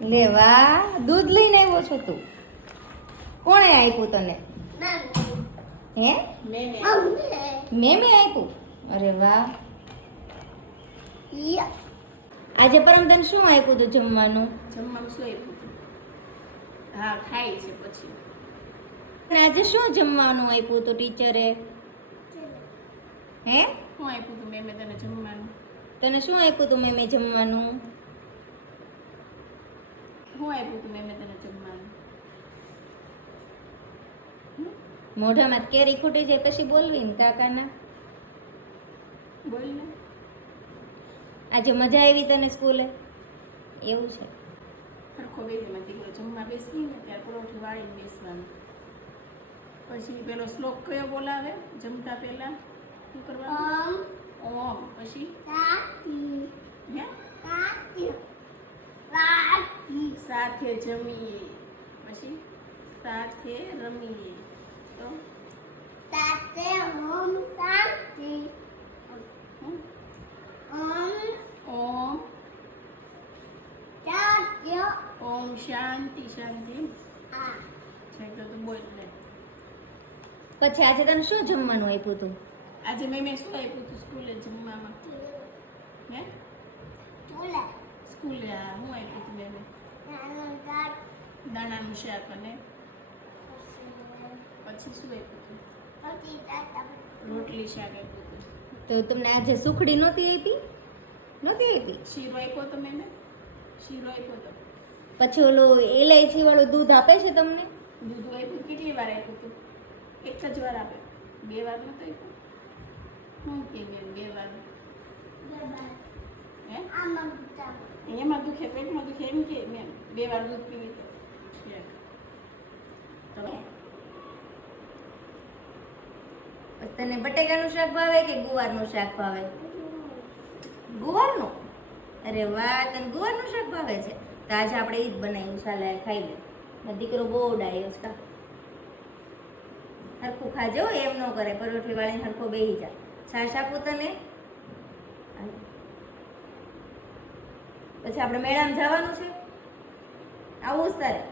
લેવા દૂધ લઈને આવ્યો છો તું? કોણે આપ્યું તને? હે મેમે આપ્યું? અરે વાહ. આજે પરમ તને શું આપ્યું તું જમવાનું? જમવાનું શું આપ્યું હતું? હા, ખાય છે પછી. આજે શું જમવાનું આપ્યું તું ટીચરે? હે શું આપ્યું હતું મેમે તને જમવાનું? તને શું આપ્યું તું મેમે જમવાનું? શું આપ્યું હતું મેમે તને જમવાનું? મોઢામાં કેરી ખૂટી જાય પછી બોલવી ને કાકાના. બોલ ને. આજે મજા આવી તને સ્કૂલે? એવું છે. સરખો બેસીમાં દીકરો જમવા બેસવી ને ત્યારે પરોઠી વાળીને બેસવાનું. પછી પેલો શ્લોક કયો બોલાવે જમતા પહેલા? શું કરવાનું? ઓમ. પછી હે સાથે જમીએ, પછી સાથે રમીએ. તો ઓમ ઓમ શાંતિ શાંતિ. છે તો તું બોલ ને. પછી આજે તને શું જમવાનું આપ્યું તું? આજે મેમે શું આપ્યું હતું સ્કૂલે જમવામાં? હે સ્કૂલે હા, શું આપ્યું હતું મેમે? દાણાનું શાક અને પછી શું આપ્યું હતું? રોટલી શાક આપ્યું હતું. તો તમને આજે સુખડી નહોતી આપી? નહોતી આપી? શીરો આપ્યો તો મેમે? શીરો આપ્યો તો. પછી ઓલું ઇલાયચી વાળું દૂધ આપે છે તમને? દૂધ આપ્યું? કેટલી વાર આપ્યું હતું? એક જ વાર આપે? 2 વાર નહોતું આપ્યું? શું કે બેન 2 વાર? હે એમાં દુખે, પેટમાં દુખે એમ કે મેમ 2 વાર દૂધ પીવી તો તને બટેકાનું શાક ભાવે કે ગુવારનું શાક ભાવે? ગુવારનું? અરે વાહ, તને ગુવારનું શાક ભાવે છે? તો આજે આપણે ઈ જ બનાવ્યું, ચાલે ખાઈ લે. મારો દીકરો બહુ ડાયો છે. હરખું ખાજો, એમ ન કરે પરોઠી વાળીને હરખો બેહી જા. છાશ આપું તને? પછી આપણે મેળામાં જવાનું છે? આવું જ તારે?